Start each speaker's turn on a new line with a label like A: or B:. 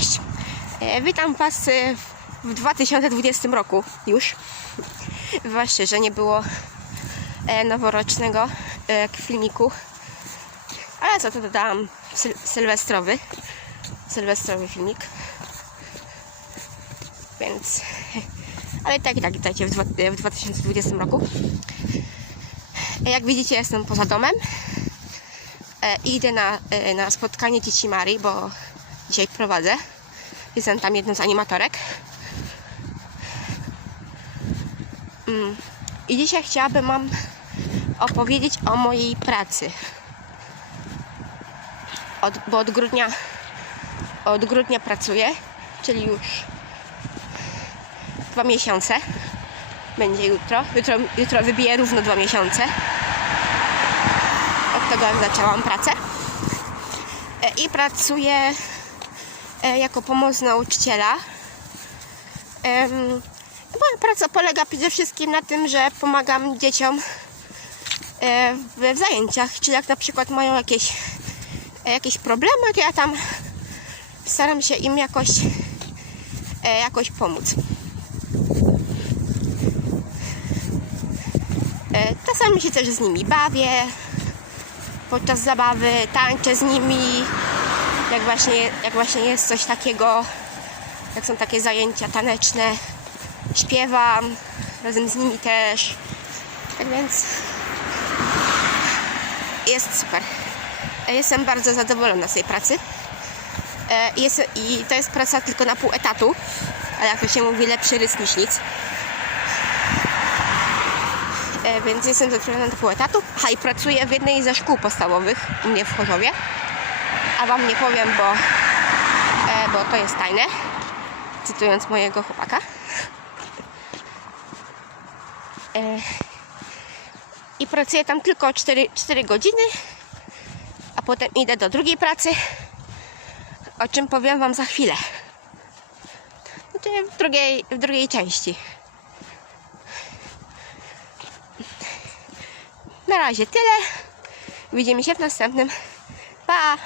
A: Cześć! E, Witam Was e, w 2020 roku już. Właśnie, że nie było e, noworocznego filmiku. Ale co to dodałam syl sylwestrowy. Sylwestrowy filmik. Więc. Ale tak i tak witajcie w, w 2020 roku. Jak widzicie, jestem poza domem. Idę na, na spotkanie dzieci Marii, bo dzisiaj prowadzę. Jestem tam jedną z animatorek. Mm. I dzisiaj chciałabym Wam opowiedzieć o mojej pracy. Od, bo od grudnia, od grudnia pracuję, czyli już dwa miesiące. Będzie jutro. Jutro, jutro wybiję równo dwa miesiące od tego, jak zaczęłam pracę. E, I pracuję jako pomoc nauczyciela. Moja praca polega przede wszystkim na tym, że pomagam dzieciom e, w zajęciach, czyli jak na przykład mają jakieś, e, jakieś problemy, to ja tam staram się im jakoś, e, jakoś pomóc. E, Czasami się też z nimi bawię, podczas zabawy, tańczę z nimi, jak właśnie, jak właśnie jest coś takiego, jak są takie zajęcia taneczne, śpiewam razem z nimi też. Tak więc jest super. Jestem bardzo zadowolona z tej pracy. E, Jest, I to jest praca tylko na pół etatu, ale jak to się mówi, lepszy rys niż nic. E, więc jestem zatrudniona na pół etatu. Aha, i pracuję w jednej ze szkół podstawowych u mnie w Chorzowie. A Wam nie powiem, bo, e, bo to jest tajne. Cytując mojego chłopaka. E, I pracuję tam tylko 4, 4 godziny, a potem idę do drugiej pracy, o czym powiem Wam za chwilę. Znaczy w drugiej, w drugiej części. Na razie tyle. Widzimy się w następnym. Pa!